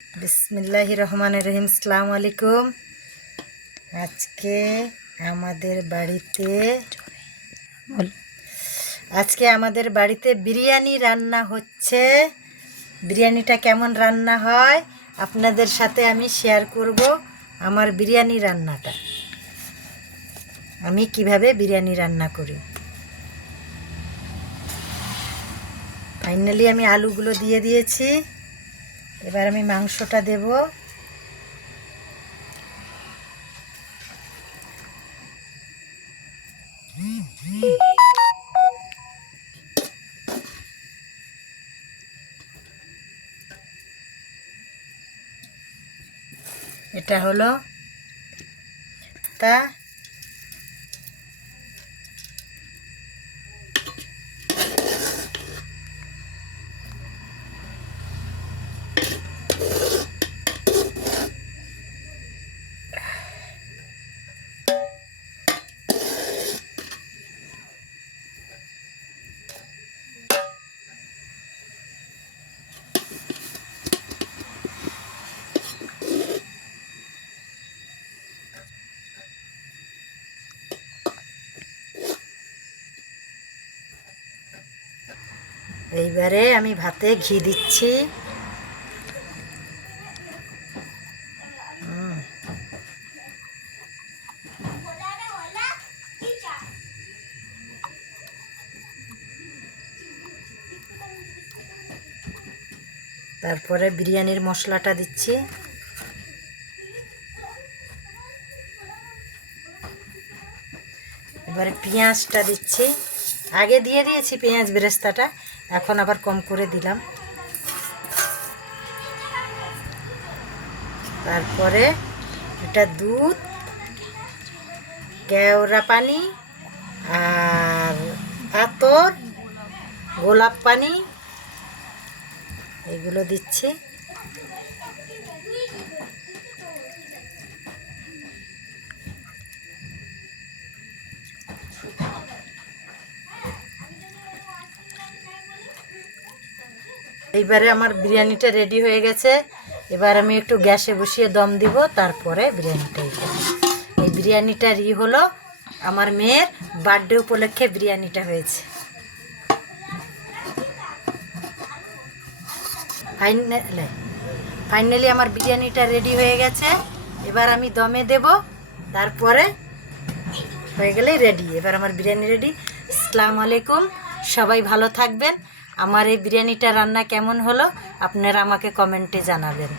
বিসমিল্লাহ রহমান রহিম সালাম আলাইকুম আজকে আমাদের বাড়িতে আজকে আমাদের বাড়িতে বিরিয়ানি রান্না হচ্ছে। বিরিয়ানিটা কেমন রান্না হয় আপনাদের সাথে আমি শেয়ার করব আমার বিরিয়ানি রান্নাটা। আমি কীভাবে বিরিয়ানি রান্না করি। ফাইনালি আমি আলুগুলো দিয়ে দিয়েছি। এবার আমি মাংসটা দেব। এটা হলো তা এইবারে আমি ভাতে ঘি দিচ্ছি। তারপরে বিরিয়ানির মশলাটা দিচ্ছি এবারে পেঁয়াজটা দিচ্ছি আগে দিয়ে দিয়েছি পেঁয়াজ বেরেস্তাটা, এখন আবার কম করে দিলাম। তারপরে এটা দুধ, কেওড়া পানি আর আতর গোলাপ পানি, এগুলো দিচ্ছি। এইবারে আমার বিরিয়ানিটা রেডি হয়ে গেছে। এবার আমি একটু গ্যাসে বসিয়ে দম দিব, তারপরে বিরিয়ানিটা এই বিরিয়ানিটার ই হলো আমার মেয়ের বার্থডে উপলক্ষে বিরিয়ানিটা হয়েছে। ফাইনালি ফাইনালি আমার বিরিয়ানিটা রেডি হয়ে গেছে। এবার আমি দমে দেব, তারপরে হয়ে গেলেই রেডি এবার আমার বিরিয়ানি রেডি আসসালামু আলাইকুম। সবাই ভালো থাকবেন। আমার এই বিরিয়ানিটা রান্না কেমন হলো আপনারা আমাকে কমেন্টে জানাবেন।